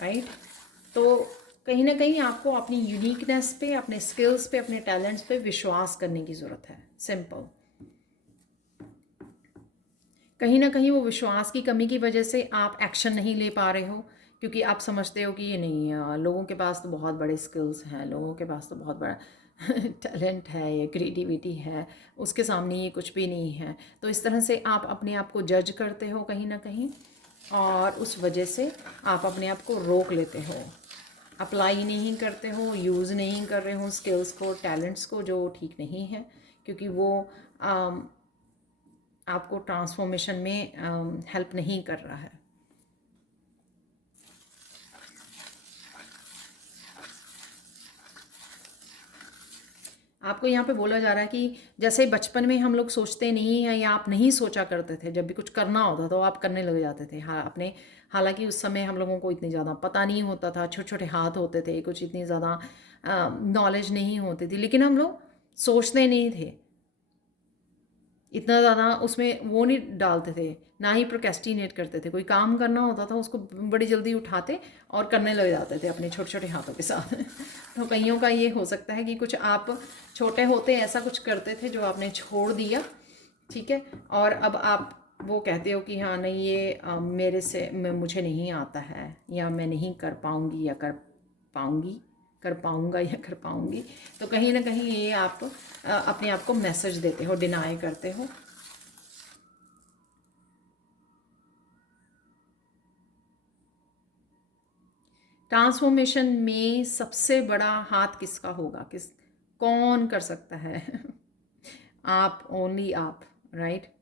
राइट। तो कहीं ना कहीं आपको अपनी यूनिकनेस पे, अपने स्किल्स पे, अपने टैलेंट्स पे विश्वास करने की ज़रूरत है, सिंपल। कहीं ना कहीं वो विश्वास की कमी की वजह से आप एक्शन नहीं ले पा रहे हो, क्योंकि आप समझते हो कि ये नहीं लोगों के पास तो बहुत बड़े स्किल्स हैं, लोगों के पास तो बहुत बड़ा टैलेंट है, ये क्रिएटिविटी है, उसके सामने ये कुछ भी नहीं है। तो इस तरह से आप अपने आप को जज करते हो कहीं ना कहीं, और उस वजह से आप अपने आप को रोक लेते हो, अप्लाई नहीं करते हो, यूज़ नहीं कर रहे हो स्किल्स को, टैलेंट्स को, जो ठीक नहीं है, क्योंकि वो आपको ट्रांसफॉर्मेशन में हेल्प नहीं कर रहा है। आपको यहाँ पे बोला जा रहा है कि जैसे बचपन में हम लोग सोचते नहीं हैं, या आप नहीं सोचा करते थे, जब भी कुछ करना होता तो आप करने लग जाते थे, हाँ अपने, हालांकि उस समय हम लोगों को इतनी ज़्यादा पता नहीं होता था, छोटे छोटे हाथ होते थे, कुछ इतनी ज़्यादा नॉलेज नहीं होती थी, लेकिन हम लोग सोचते नहीं थे इतना ज़्यादा, उसमें वो नहीं डालते थे, ना ही प्रोकेस्टिनेट करते थे। कोई काम करना होता था उसको बड़ी जल्दी उठाते और करने लग जाते थे अपने छोटे छोटे हाथों के साथ। तो कईयों का ये हो सकता है कि कुछ आप छोटे होते ऐसा कुछ करते थे जो आपने छोड़ दिया, ठीक है, और अब आप वो कहते हो कि हाँ नहीं ये मेरे से मुझे नहीं आता है, या मैं नहीं कर पाऊँगी, या कर पाऊँगी, कर पाऊँगा या कर पाऊँगी। तो कहीं ना कहीं ये आप अपने आप को मैसेज देते हो, डिनाई करते हो। ट्रांसफॉर्मेशन में सबसे बड़ा हाथ किसका होगा, कौन कर सकता है? आप, ओनली आप, राइट।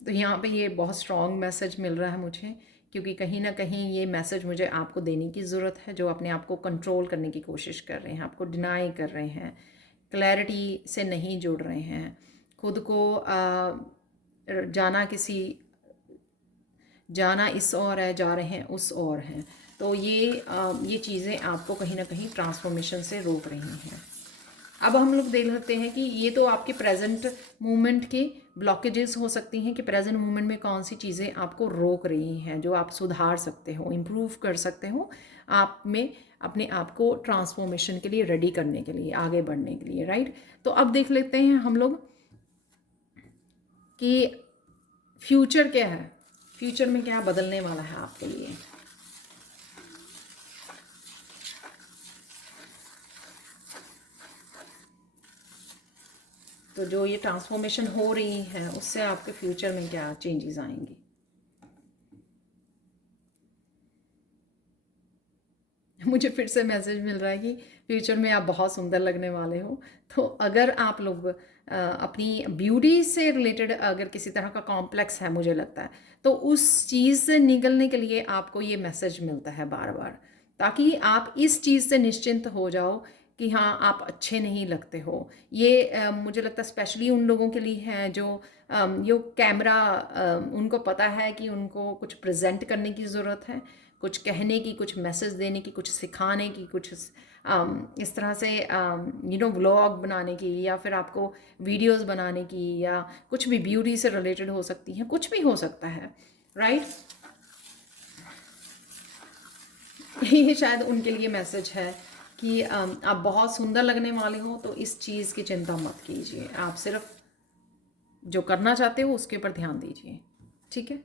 तो यहाँ पे ये बहुत स्ट्रॉन्ग मैसेज मिल रहा है मुझे, क्योंकि कहीं ना कहीं ये मैसेज मुझे आपको देने की ज़रूरत है, जो अपने आप को कंट्रोल करने की कोशिश कर रहे हैं, आपको डिनाई कर रहे हैं, क्लैरिटी से नहीं जुड़ रहे हैं, खुद को जाना इस और है, जा रहे हैं उस और हैं। तो ये चीज़ें आपको कहीं ना कहीं ट्रांसफॉर्मेशन से रोक रही हैं। अब हम लोग देख सकते हैं कि ये तो आपके प्रेजेंट मोमेंट के ब्लॉकेजेस हो सकती हैं, कि प्रेजेंट मोमेंट में कौन सी चीज़ें आपको रोक रही हैं, जो आप सुधार सकते हो, इम्प्रूव कर सकते हो आप में, अपने आप को ट्रांसफॉर्मेशन के लिए रेडी करने के लिए, आगे बढ़ने के लिए, राइट। तो अब देख लेते हैं हम लोग कि फ्यूचर क्या है, फ्यूचर में क्या बदलने वाला है आपके लिए। तो जो ये ट्रांसफॉर्मेशन हो रही है उससे आपके फ्यूचर में क्या चेंजेस आएंगी। मुझे फिर से मैसेज मिल रहा है कि फ्यूचर में आप बहुत सुंदर लगने वाले हो। तो अगर आप लोग अपनी ब्यूटी से रिलेटेड अगर किसी तरह का कॉम्प्लेक्स है, मुझे लगता है, तो उस चीज़ से निकलने के लिए आपको ये मैसेज मिलता है बार बार, ताकि आप इस चीज़ से निश्चिंत हो जाओ कि हाँ, आप अच्छे नहीं लगते हो। ये मुझे लगता है स्पेशली उन लोगों के लिए है जो कैमरा, उनको पता है कि उनको कुछ प्रेजेंट करने की ज़रूरत है, कुछ कहने की, कुछ मैसेज देने की, कुछ सिखाने की, कुछ इस तरह से व्लॉग बनाने की, या फिर आपको वीडियोस बनाने की, या कुछ भी ब्यूटी से रिलेटेड हो सकती हैं, कुछ भी हो सकता है, राइट। ये शायद उनके लिए मैसेज है कि आप बहुत सुंदर लगने वाले हो, तो इस चीज़ की चिंता मत कीजिए, आप सिर्फ जो करना चाहते हो उसके ऊपर ध्यान दीजिए, ठीक है।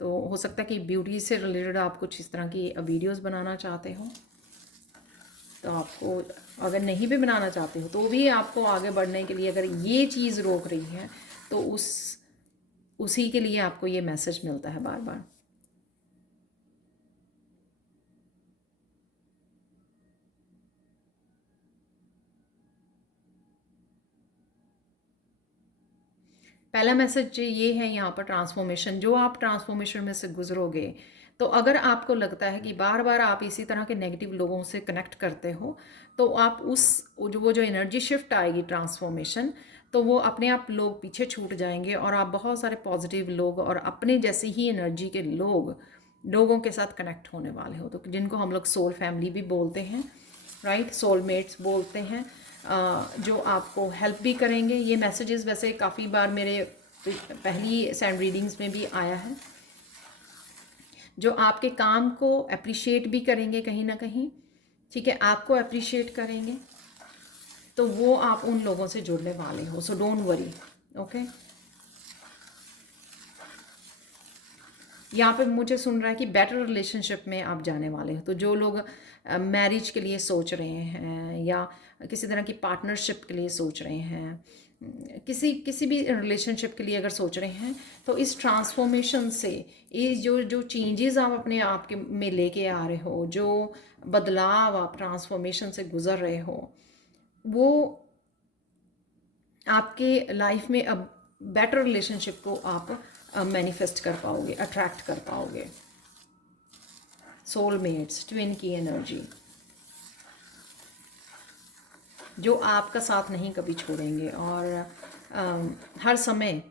तो हो सकता है कि ब्यूटी से रिलेटेड आप कुछ इस तरह की वीडियोस बनाना चाहते हो, तो आपको, अगर नहीं भी बनाना चाहते हो तो भी आपको आगे बढ़ने के लिए अगर ये चीज़ रोक रही है, तो उसी के लिए आपको ये मैसेज मिलता है बार बार। पहला मैसेज ये है यहाँ पर, ट्रांसफॉर्मेशन, जो आप ट्रांसफॉर्मेशन में से गुजरोगे, तो अगर आपको लगता है कि बार बार आप इसी तरह के नेगेटिव लोगों से कनेक्ट करते हो, तो आप वो जो एनर्जी शिफ्ट आएगी ट्रांसफॉर्मेशन, तो वो अपने आप लोग पीछे छूट जाएंगे, और आप बहुत सारे पॉजिटिव लोग और अपने जैसी ही एनर्जी के लोगों के साथ कनेक्ट होने वाले हो, तो जिनको हम लोग सोल फैमिली भी बोलते हैं, राइट, सोलमेट्स बोलते हैं, जो आपको हेल्प भी करेंगे। ये मैसेजेस वैसे काफ़ी बार मेरे पहली सैंड रीडिंग्स में भी आया है, जो आपके काम को अप्रिशिएट भी करेंगे कहीं ना कहीं, ठीक है, आपको अप्रिशिएट करेंगे, तो वो आप उन लोगों से जुड़ने वाले हो, सो डोंट वरी, ओके। यहाँ पे मुझे सुन रहा है कि बेटर रिलेशनशिप में आप जाने वाले हो, तो जो लोग मैरिज के लिए सोच रहे हैं, या किसी तरह की पार्टनरशिप के लिए सोच रहे हैं, किसी भी रिलेशनशिप के लिए अगर सोच रहे हैं, तो इस ट्रांसफॉर्मेशन से, ये जो चेंजेस आप अपने आप के में लेके आ रहे हो, जो बदलाव आप ट्रांसफॉर्मेशन से गुजर रहे हो, वो आपके लाइफ में अब बेटर रिलेशनशिप को आप मैनिफेस्ट कर पाओगे, अट्रैक्ट कर पाओगे। सोलमेट्स, ट्विन की एनर्जी, जो आपका साथ नहीं कभी छोड़ेंगे, और हर समय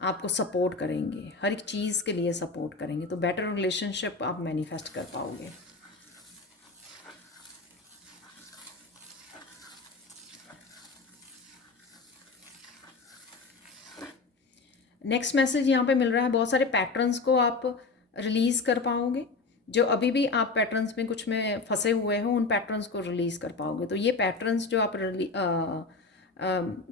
आपको सपोर्ट करेंगे, हर एक चीज़ के लिए सपोर्ट करेंगे, तो बेटर रिलेशनशिप आप मैनिफेस्ट कर पाओगे। नेक्स्ट मैसेज यहाँ पे मिल रहा है, बहुत सारे पैटर्न्स को आप रिलीज़ कर पाओगे, जो अभी भी आप पैटर्न्स में कुछ में फंसे हुए हो, उन पैटर्न्स को रिलीज़ कर पाओगे। तो ये पैटर्न्स जो आप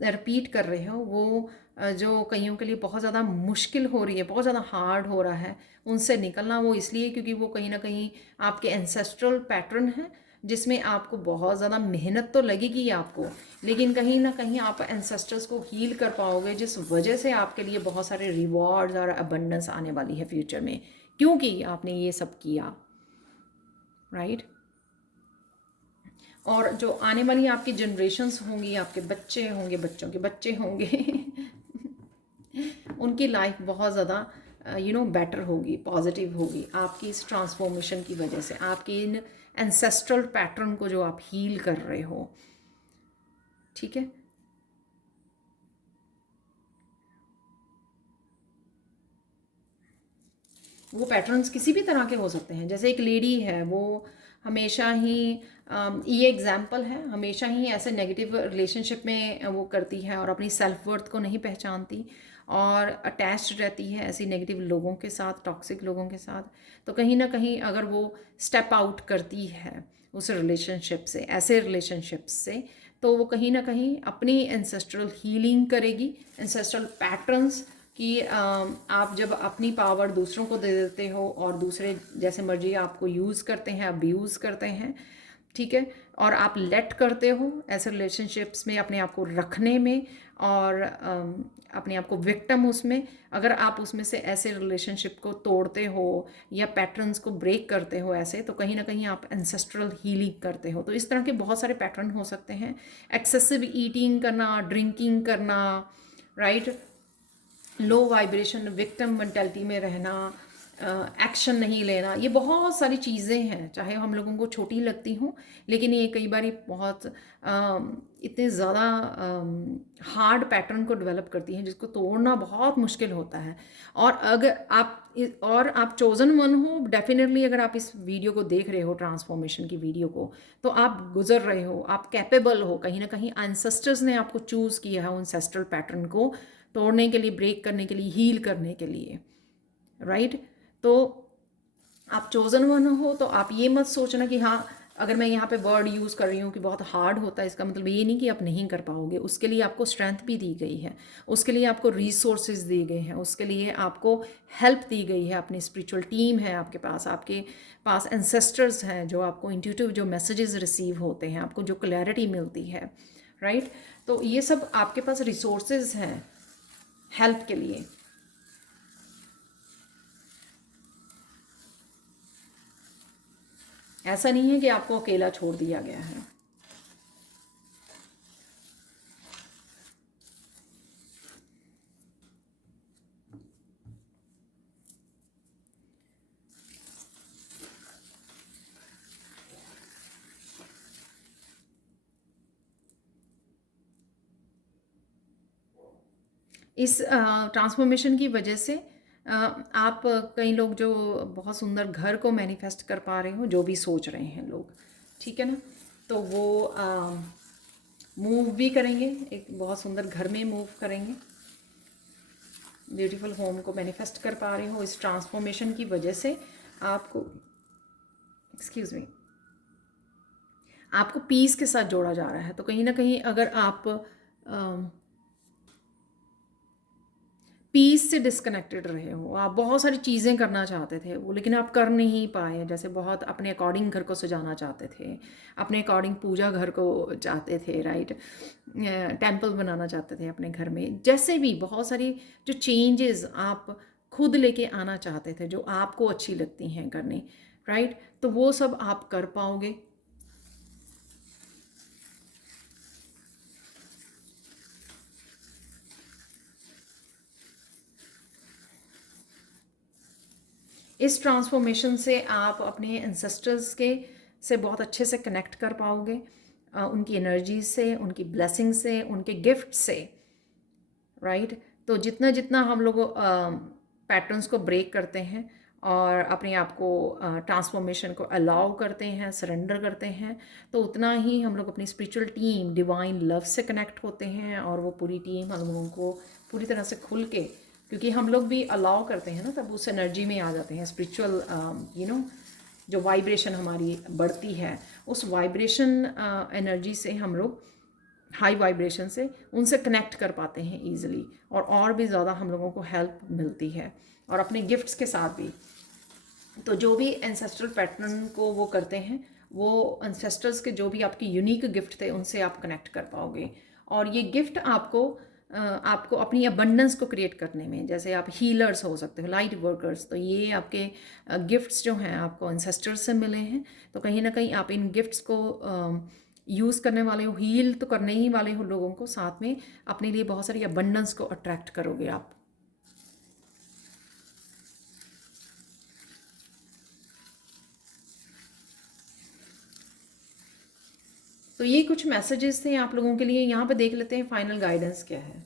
रिपीट कर रहे हो, वो जो कईयों के लिए बहुत ज़्यादा मुश्किल हो रही है, बहुत ज़्यादा हार्ड हो रहा है उनसे निकलना, वो इसलिए क्योंकि वो कहीं ना कहीं आपके एंसेस्ट्रल पैटर्न है, जिसमें आपको बहुत ज़्यादा मेहनत तो लगेगी आपको, लेकिन कहीं ना कहीं आप एंसेस्टर्स को हील कर पाओगे, जिस वजह से आपके लिए बहुत सारे रिवॉर्ड्स और अबंडेंस आने वाली है फ्यूचर में, क्योंकि आपने ये सब किया, राइट। और जो आने वाली आपकी जनरेशन्स होंगी, आपके बच्चे होंगे, बच्चों के बच्चे होंगे उनकी लाइफ बहुत ज़्यादा बेटर होगी, पॉजिटिव होगी आपकी इस ट्रांसफॉर्मेशन की वजह से, आपके इन एंसेस्ट्रल पैटर्न को जो आप हील कर रहे हो। ठीक है। वो पैटर्न्स किसी भी तरह के हो सकते हैं। जैसे एक लेडी है, वो हमेशा ही ये एग्जाम्पल है, हमेशा ही ऐसे नेगेटिव रिलेशनशिप में वो करती है और अपनी सेल्फ वर्थ को नहीं पहचानती और अटैच्ड रहती है ऐसी नेगेटिव लोगों के साथ, टॉक्सिक लोगों के साथ। तो कहीं ना कहीं अगर वो स्टेप आउट करती है उस रिलेशनशिप से, ऐसे रिलेशनशिप से, तो वो कहीं ना कहीं अपनी एंसेस्ट्रल हीलिंग करेगी, एंसेस्ट्रल पैटर्न्स कि आप जब अपनी पावर दूसरों को दे देते हो और दूसरे जैसे मर्जी आपको यूज़ करते हैं, अब्यूज़ करते हैं, ठीक है, और आप लेट करते हो ऐसे रिलेशनशिप्स में अपने आप को रखने में और अपने आप को विक्टिम उसमें, अगर आप उसमें से ऐसे रिलेशनशिप को तोड़ते हो या पैटर्न्स को ब्रेक करते हो ऐसे, तो कहीं ना कहीं आप एंसेस्ट्रल हीलिंग करते हो। तो इस तरह के बहुत सारे पैटर्न हो सकते हैं। एक्सेसिव ईटिंग करना, ड्रिंकिंग करना, right, low vibration victim mentality में रहना, एक्शन नहीं लेना, ये बहुत सारी चीज़ें हैं, चाहे हम लोगों को छोटी लगती हों, लेकिन ये कई बार बहुत इतने ज़्यादा हार्ड पैटर्न को डेवलप करती हैं जिसको तोड़ना बहुत मुश्किल होता है। और आप चोज़न वन हो, डेफिनेटली अगर आप इस वीडियो को देख रहे हो, ट्रांसफॉर्मेशन की वीडियो को, तो आप गुजर रहे हो, आप कैपेबल हो, कहीं ना कहीं एंसेस्टर्स ने आपको चूज़ किया है एंसेस्ट्रल पैटर्न को तोड़ने के लिए, ब्रेक करने के लिए, हील करने के लिए, राइट। तो आप चोजन वन हो, तो आप ये मत सोचना कि हाँ, अगर मैं यहाँ पे वर्ड यूज़ कर रही हूँ कि बहुत हार्ड होता है, इसका मतलब ये नहीं कि आप नहीं कर पाओगे। उसके लिए आपको स्ट्रेंथ भी दी गई है, उसके लिए आपको रिसोर्सेज दिए गए हैं, उसके लिए आपको हेल्प दी गई है, अपनी स्पिरिचुअल टीम है आपके पास एंसेस्टर्स हैं जो आपको इंट्यूटिव जो मैसेजेस रिसीव होते हैं, आपको जो क्लैरिटी मिलती है, राइट। तो ये सब आपके पास रिसोर्सेज हैं हेल्प के लिए। ऐसा नहीं है कि आपको अकेला छोड़ दिया गया है। इस ट्रांसफॉर्मेशन की वजह से आप कई लोग जो बहुत सुंदर घर को मैनिफेस्ट कर पा रहे हो, जो भी सोच रहे हैं लोग, ठीक है ना, तो वो मूव भी करेंगे, एक बहुत सुंदर घर में मूव करेंगे, ब्यूटीफुल होम को मैनिफेस्ट कर पा रहे हो। इस ट्रांसफॉर्मेशन की वजह से आपको, एक्सक्यूज़ मी, आपको पीस के साथ जोड़ा जा रहा है। तो कहीं ना कहीं अगर आप पीस से डिस्कनेक्टेड रहे हो, आप बहुत सारी चीज़ें करना चाहते थे वो, लेकिन आप कर नहीं पाए, जैसे बहुत अपने अकॉर्डिंग घर को सजाना चाहते थे, अपने अकॉर्डिंग पूजा घर को चाहते थे, राइट, टेंपल बनाना चाहते थे अपने घर में, जैसे भी बहुत सारी जो चेंजेस आप खुद लेके आना चाहते थे जो आपको अच्छी लगती हैं करनी, राइट, तो वो सब आप कर पाओगे। इस ट्रांसफॉर्मेशन से आप अपने एंसेस्टर्स के से बहुत अच्छे से कनेक्ट कर पाओगे, उनकी एनर्जी से, उनकी ब्लेसिंग से, उनके गिफ्ट से, राइट। तो जितना जितना हम लोग पैटर्न्स को ब्रेक करते हैं और अपने आप को ट्रांसफॉर्मेशन को अलाउ करते हैं, सरेंडर करते हैं, तो उतना ही हम लोग अपनी स्पिरिचुअल टीम डिवाइन लव से कनेक्ट होते हैं और वो पूरी टीम हम लोगों को पूरी तरह से खुल के, क्योंकि हम लोग भी अलाउ करते हैं ना, तब उस एनर्जी में आ जाते हैं। स्पिरिचुअल जो वाइब्रेशन हमारी बढ़ती है, उस वाइब्रेशन एनर्जी से हम लोग, हाई वाइब्रेशन से, उनसे कनेक्ट कर पाते हैं ईजिली, और भी ज़्यादा हम लोगों को हेल्प मिलती है, और अपने गिफ्ट्स के साथ भी। तो जो भी एंसेस्ट्रल पैटर्न को वो करते हैं, वो एंसेस्टर्स के जो भी आपके यूनिक गिफ्ट थे उनसे आप कनेक्ट कर पाओगे, और ये गिफ्ट आपको अपनी अबंडेंस को क्रिएट करने में, जैसे आप हीलर्स हो सकते हो, लाइट वर्कर्स, तो ये आपके गिफ्ट्स जो हैं आपको एंसेस्टर्स से मिले हैं। तो कहीं ना कहीं आप इन गिफ्ट्स को यूज़ करने वाले हो, हील तो करने ही वाले हो लोगों को, साथ में अपने लिए बहुत सारी अबंडेंस को अट्रैक्ट करोगे आप। तो ये कुछ मैसेजेस थे आप लोगों के लिए। यहाँ पे देख लेते हैं फाइनल गाइडेंस क्या है।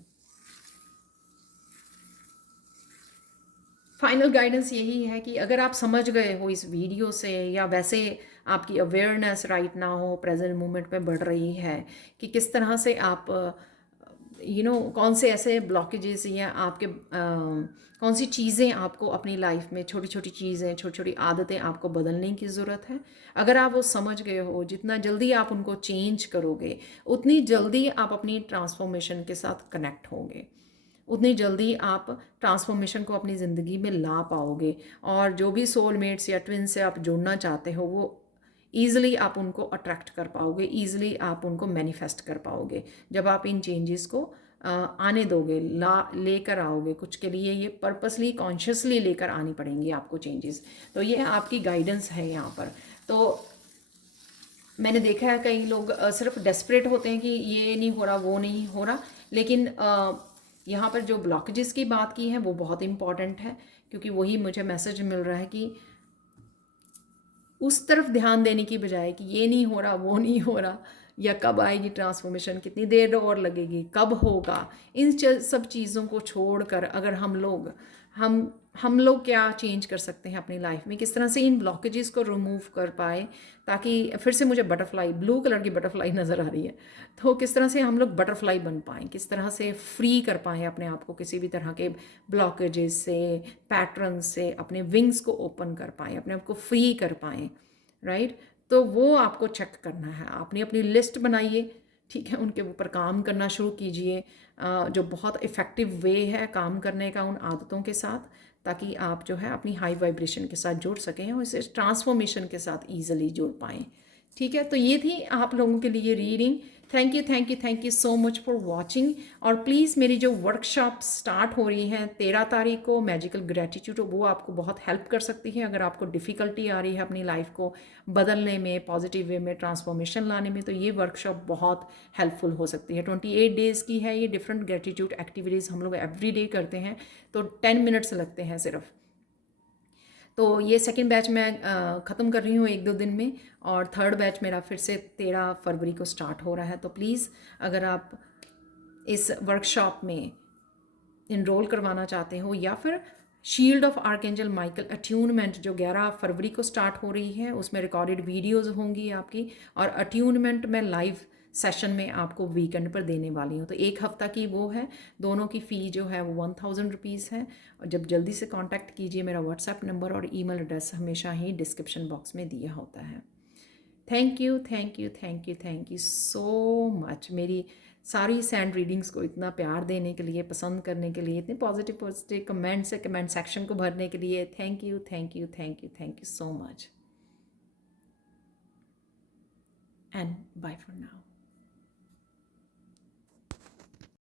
फाइनल गाइडेंस यही है कि अगर आप समझ गए हो इस वीडियो से, या वैसे आपकी अवेयरनेस राइट ना हो प्रेजेंट मोमेंट में बढ़ रही है कि किस तरह से आप कौन से ऐसे ब्लॉकेजेस या आपके कौन सी चीज़ें आपको अपनी लाइफ में, छोटी छोटी चीज़ें, छोटी छोटी आदतें आपको बदलने की ज़रूरत है। अगर आप वो समझ गए हो, जितना जल्दी आप उनको चेंज करोगे उतनी जल्दी आप अपनी ट्रांसफॉर्मेशन के साथ कनेक्ट होंगे, उतनी जल्दी आप ट्रांसफॉर्मेशन को अपनी ज़िंदगी में ला पाओगे। और जो भी सोलमेट्स या ट्विन से आप जुड़ना चाहते हो वो ईज़िली आप उनको अट्रैक्ट कर पाओगे, ईज़िली आप उनको मैनिफेस्ट कर पाओगे जब आप इन चेंजेस को आने दोगे, लेकर आओगे। कुछ के लिए ये पर्पसली कॉन्शियसली लेकर आनी पड़ेंगी आपको चेंजेस। तो ये आपकी गाइडेंस है यहाँ पर। तो मैंने देखा है कई लोग सिर्फ डेस्परेट होते हैं कि ये नहीं हो रहा, वो नहीं हो रहा, लेकिन यहाँ पर जो ब्लॉकेजेस की बात की है वो बहुत इम्पॉर्टेंट है, क्योंकि वही मुझे मैसेज मिल रहा है कि उस तरफ ध्यान देने की बजाय कि ये नहीं हो रहा, वो नहीं हो रहा, या कब आएगी ट्रांसफॉर्मेशन, कितनी देर और लगेगी, कब होगा, इन सब चीज़ों को छोड़कर अगर हम लोग क्या चेंज कर सकते हैं अपनी लाइफ में, किस तरह से इन ब्लॉकेजेस को रिमूव कर पाए, ताकि फिर से मुझे बटरफ्लाई, ब्लू कलर की बटरफ्लाई नज़र आ रही है, तो किस तरह से हम लोग बटरफ्लाई बन पाएँ, किस तरह से फ्री कर पाएँ अपने आप को किसी भी तरह के ब्लॉकेजेस से, पैटर्न से, अपने विंग्स को ओपन कर पाएँ, अपने आप को फ्री कर पाएँ, राइट। तो वो आपको चेक करना है। आपने अपनी लिस्ट बनाइए, ठीक है, उनके ऊपर काम करना शुरू कीजिए, जो बहुत इफ़ेक्टिव वे है काम करने का उन आदतों के साथ, ताकि आप जो है अपनी हाई वाइब्रेशन के साथ जुड़ सकें और इसे ट्रांसफॉर्मेशन के साथ ईजिली जुड़ पाएँ। ठीक है, तो ये थी आप लोगों के लिए reading. Thank you thank you thank you so much for watching. और प्लीज़ मेरी जो वर्कशॉप स्टार्ट हो रही हैं 13 तारीख को, मैजिकल ग्रेटिट्यूड, वो आपको बहुत हेल्प कर सकती है। अगर आपको डिफ़िकल्टी आ रही है अपनी लाइफ को बदलने में, पॉजिटिव वे में ट्रांसफॉर्मेशन लाने में, तो ये वर्कशॉप बहुत हेल्पफुल हो सकती है। 28 डेज़ की है ये। डिफरेंट ग्रेटिट्यूड एक्टिविटीज़ हम लोग एवरी डे करते हैं, तो 10 मिनट्स लगते हैं सिर्फ। तो ये सेकंड बैच मैं ख़त्म कर रही हूँ 1-2 दिन में, और थर्ड बैच मेरा फिर से 13 फरवरी को स्टार्ट हो रहा है। तो प्लीज़ अगर आप इस वर्कशॉप में इनरोल करवाना चाहते हो, या फिर shield of archangel Michael attunement जो 11 फरवरी को स्टार्ट हो रही है, उसमें रिकॉर्डेड वीडियोस होंगी आपकी, और अट्यूनमेंट में लाइव सेशन में आपको वीकेंड पर देने वाली हूँ। तो 1 हफ्ता की वो है, दोनों की फ़ी जो है वो 1000 रुपीज़ है। और जब जल्दी से कांटेक्ट कीजिए, मेरा व्हाट्सएप नंबर और ईमेल एड्रेस हमेशा ही डिस्क्रिप्शन बॉक्स में दिया होता है। Thank you thank you thank you thank you so much मेरी सारी सैंड रीडिंग्स को इतना प्यार देने के लिए, पसंद करने के लिए, इतने पॉजिटिव पॉजिटिव कमेंट से कमेंट सेक्शन को भरने के लिए। Thank you thank you thank you thank you so much, and bye for now.